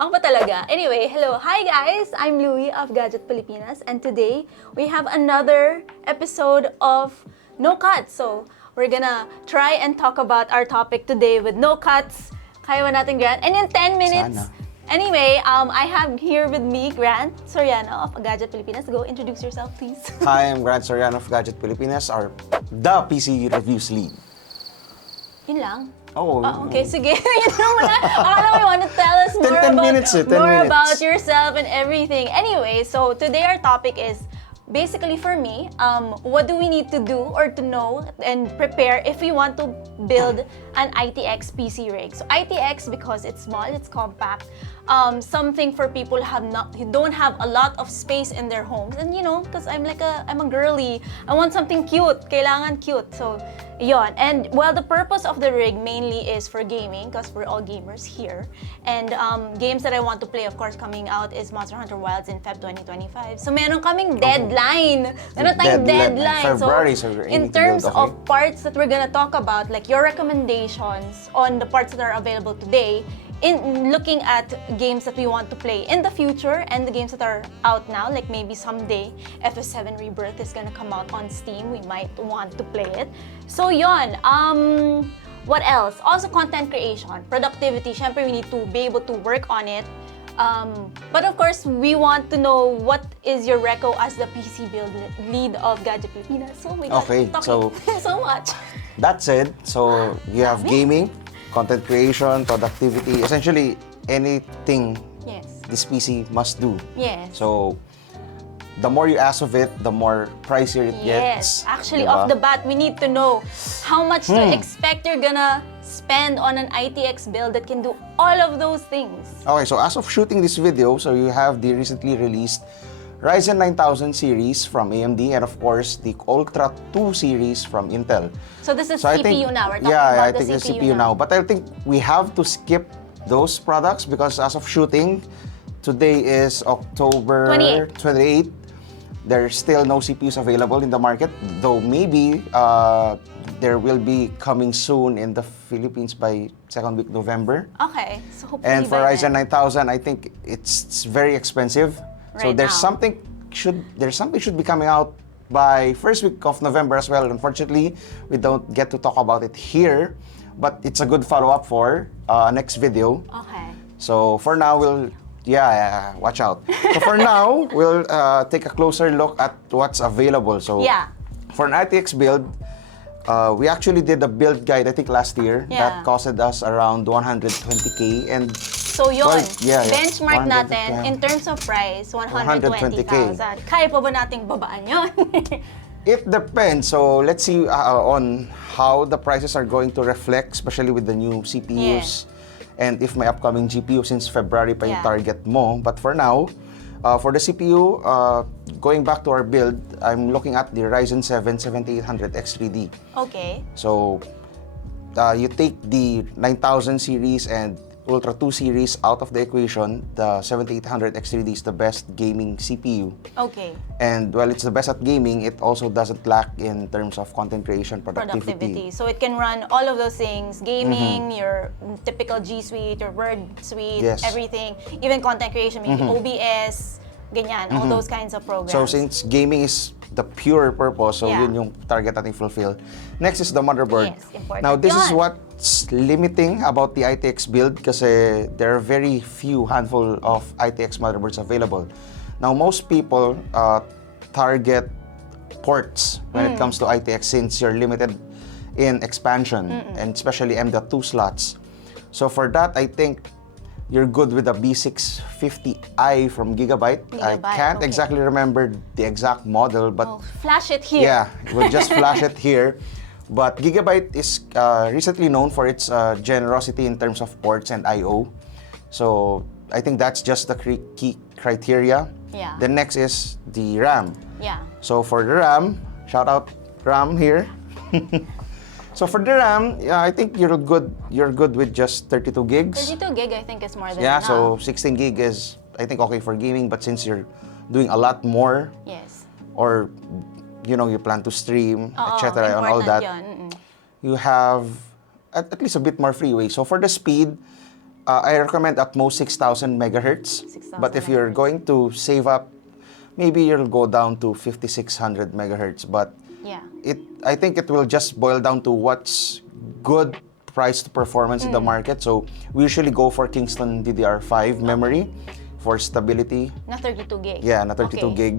Ako pa talaga. Anyway, hello. Hi guys! I'm Luie of Gadget Pilipinas, and today we have another episode of No Cuts. So, we're gonna try and talk about our topic today with no cuts. Kaya ba natin, Grant? And in 10 minutes, Sana. Anyway, I have here with me Grant Soriano of Gadget Pilipinas. Go introduce yourself, please. Hi, I'm Grant Soriano of Gadget Pilipinas, the PC reviews lead. Yun lang? Oh, okay, sige. Yun lang muna. Akala mo you want to tell us more, 10 minutes, 10 minutes. about yourself and everything. Anyway, so today our topic is basically for me, what do we need to do or to know and prepare if we want to build an ITX PC rig. So ITX, because it's small, it's compact, something for people who don't have a lot of space in their homes. And you know, because I'm a girly, I want something cute. Kailangan cute. So yon. And well, the purpose of the rig mainly is for gaming, because we're all gamers here. And games that I want to play, of course, coming out is Monster Hunter Wilds in Feb 2025. So meron kaming deadline. Meron tayong deadline. February, so we're in aiming to terms build, of parts that we're gonna talk about, like your recommendations on the parts that are available today, in looking at games that we want to play in the future and the games that are out now, like maybe someday FS7 Rebirth is gonna come out on Steam, we might want to play it. So yon, what else? Also content creation, productivity, syempre we need to be able to work on it. But of course, we want to know what is your reco as the PC build lead of Gadget Pilipinas. So we got talking so much. That said, so you have gaming, content creation, productivity, essentially anything this PC must do. Yes. So, the more you ask of it, the more pricier it gets. Yes. Actually, diba? off the bat, we need to know how much to expect you're gonna spend on an ITX build that can do all of those things. Okay, so as of shooting this video, so you have the recently released Ryzen 9000 series from AMD and of course the Ultra 2 series from Intel. So this is So CPU now. We're talking I about think the the CPU now. But I think we have to skip those products because as of shooting, today is October 28th. There's still no CPUs available in the market, though maybe there will be coming soon in the Philippines by second week November. Okay, so hopefully And for by Ryzen then. 9000, I think it's very expensive. So Right there's now. something should be coming out by first week of November as well. Unfortunately, we don't get to talk about it here, but it's a good follow-up for next video. Okay. So for now, we'll watch out. So for now, we'll take a closer look at what's available. So for an ITX build, we actually did a build guide, I think last year, that costed us around 120K. And so yun, well, benchmark natin in terms of price, 120,000. Kaya pa ba nating babaan yun? It depends. So let's see on how the prices are going to reflect, especially with the new CPUs. And if my upcoming GPU, since February pa yung target mo. But for now, for the CPU, going back to our build, I'm looking at the Ryzen 7 7800 X3D. Okay. So you take the 9000 series and Ultra 2 series out of the equation, the 7800 X3D is the best gaming CPU. Okay. And while it's the best at gaming, it also doesn't lack in terms of content creation, productivity. So it can run all of those things, gaming, your typical G Suite, your Word Suite, everything, even content creation, maybe OBS, ganyan, all those kinds of programs. So since gaming is the pure purpose, so yun yung target natin fulfill. Next is the motherboard. Yes, important. Now this is what's limiting about the ITX build kasi there are very few handful of ITX motherboards available. Now most people target ports when it comes to ITX since you're limited in expansion and especially M.2 slots. So for that, I think you're good with the B650i from Gigabyte. I can't exactly remember the exact model, but flash it here. Yeah, we'll just flash it here. But Gigabyte is recently known for its generosity in terms of ports and I/O. So I think that's just the key criteria. Yeah. The next is the RAM. Yeah. So for the RAM, shout out RAM here. So for the RAM, I think you're good with just 32 gigs. 32 gig, I think, is more than enough. enough. So 16 gig is, I think, okay for gaming. But since you're doing a lot more, or you plan to stream, etc. and all that, you have at least a bit more freeway. So for the speed, I recommend at most 6,000 megahertz. 6,000 But if you're megahertz. going to save up, maybe you'll go down to 5,600 megahertz. But Yeah. I think it will just boil down to what's good price to performance in the market. So we usually go for Kingston DDR5 memory for stability. Na 32 gig. Yeah, na 32 Okay. gig.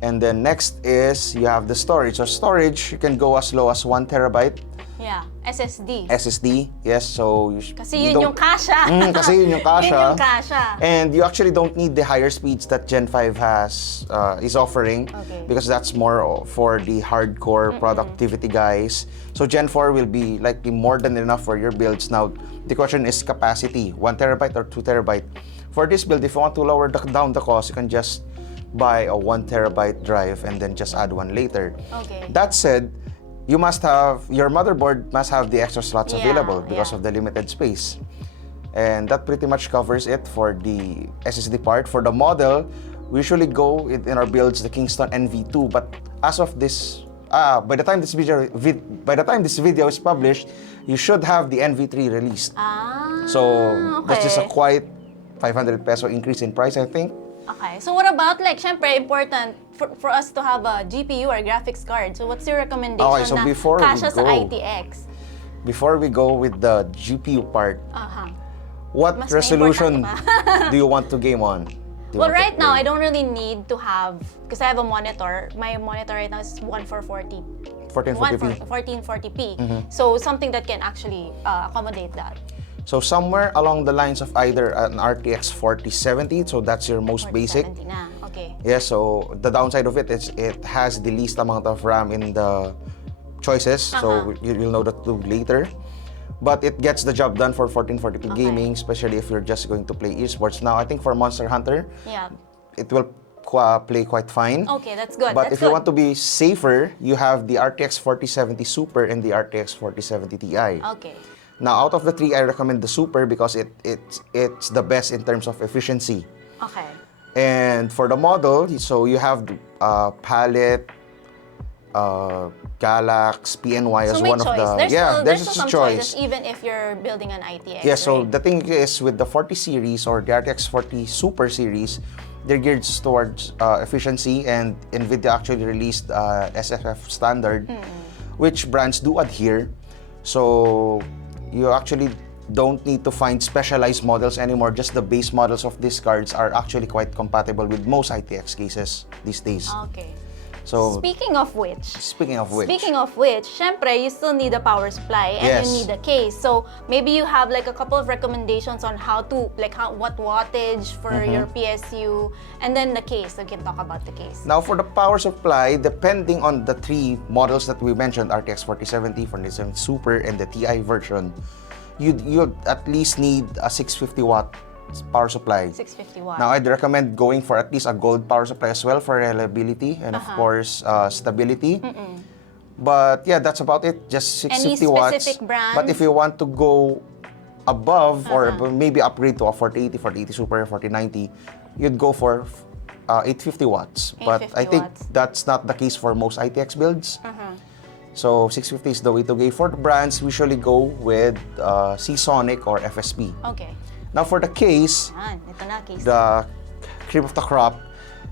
And then next is you have the storage. So storage, you can go as low as 1 terabyte Yeah, SSD. SSD. Yes, so Kasi you yun don't- yung kasha. Kasi yun yung kasha. Yun yung kasha. And you actually don't need the higher speeds that Gen 5 is offering, Okay. because that's more for the hardcore productivity guys. So Gen 4 will be likely more than enough for your builds. Now, the question is capacity, 1 terabyte or 2 terabyte. For this build, if you want to lower down the cost, you can just buy a 1 terabyte drive and then just add one later. Okay. That said, your motherboard must have the extra slots Yeah, available because yeah. of the limited space. And that pretty much covers it for the SSD part. For the model, we usually go in our builds the Kingston NV2, but as of this, by the time this video is published, you should have the NV3 released. So that's just a okay. quite 500 peso increase in price, I think. Okay. So what about, like, syempre, important for us to have a GPU or graphics card. So what's your recommendation Okay, so na before we kasha sa go- ITX? Before we go with the GPU part, what Mas resolution na-importante do you want to game on? Do you Well, want to right now, play? I don't really need to have, because I have a monitor. My monitor right now is 1440. 1440p. 1440p. So something that can actually accommodate that. So somewhere along the lines of either an RTX 4070, so that's your most basic. 4070 na. Okay. Yeah, so the downside of it is it has the least amount of RAM in the choices, so you'll know that too later. But it gets the job done for 1440p gaming, especially if you're just going to play esports. Now, I think for Monster Hunter, Yeah. it will play quite fine. Okay, that's good. But that's if you good. want to be safer, you have the RTX 4070 Super and the RTX 4070 Ti. Okay. Now, out of the three, I recommend the Super because it's the best in terms of efficiency. Okay. And for the model, so you have Palette, Galax, PNY as So may one choice. of the There's still just some a choice. choices even if you're building an ITX. Yeah, so right? the thing is with the 40 series or the RTX 40 Super series, they're geared towards efficiency, and NVIDIA actually released SFF standard, which brands do adhere. So you actually don't need to find specialized models anymore. Just the base models of these cards are actually quite compatible with most ITX cases these days. Okay. So Speaking of which, syempre, you still need a power supply and Yes. you need a case. So maybe you have like a couple of recommendations on what wattage for your PSU, and then the case. We can talk about the case. Now for the power supply, depending on the three models that we mentioned, RTX 4070, 4070 Super, and the Ti version, you'd at least need a 650 watt power supply. 650 watts. Now, I'd recommend going for at least a gold power supply as well for reliability and, of course, stability. But yeah, that's about it. Just 650 watts. specific brands? But if you want to go above or maybe upgrade to a 4080, 4080 Super, 4090, you'd go for 850 watts. But 850 I think watts. that's not the case for most ITX builds. So 650 is the way to go. For the brands, we usually go with Seasonic or FSP. Okay. Now for the case, Ito na, case. the cream of the crop,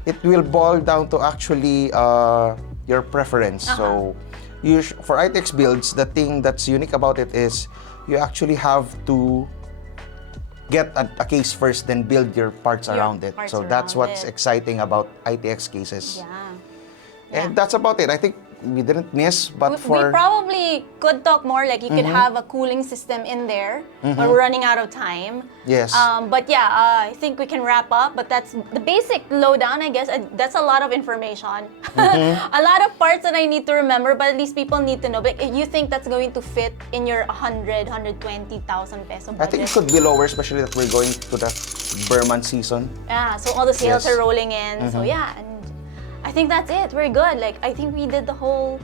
it will boil down to actually your preference. So for ITX builds, the thing that's unique about it is you actually have to get a case first, then build your parts around it. parts So that's around what's it. exciting about ITX cases. Yeah. And that's about it. I think we didn't miss, but We probably could talk more, like you could have a cooling system in there, but we're running out of time. Yes. But yeah, I think we can wrap up, but that's the basic lowdown, I guess. That's a lot of information. A lot of parts that I need to remember, but at least people need to know. But if you think that's going to fit in your 120,000 peso budget? I think it could be lower, especially that we're going to the Burman season. Yeah, so all the sales Yes. are rolling in. So yeah, and I think that's it. We're good. Like, I think we did the whole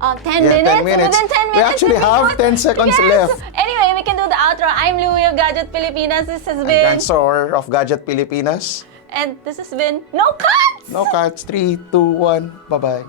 10 Yeah, minutes. 10 minutes. Within 10 minutes. We actually have 10 seconds yes. left. Anyway, we can do the outro. I'm Luie of Gadget Pilipinas. This has been... Gansor of Gadget Pilipinas. And this has been... No cuts! No cuts. 3, 2, 1. Bye-bye.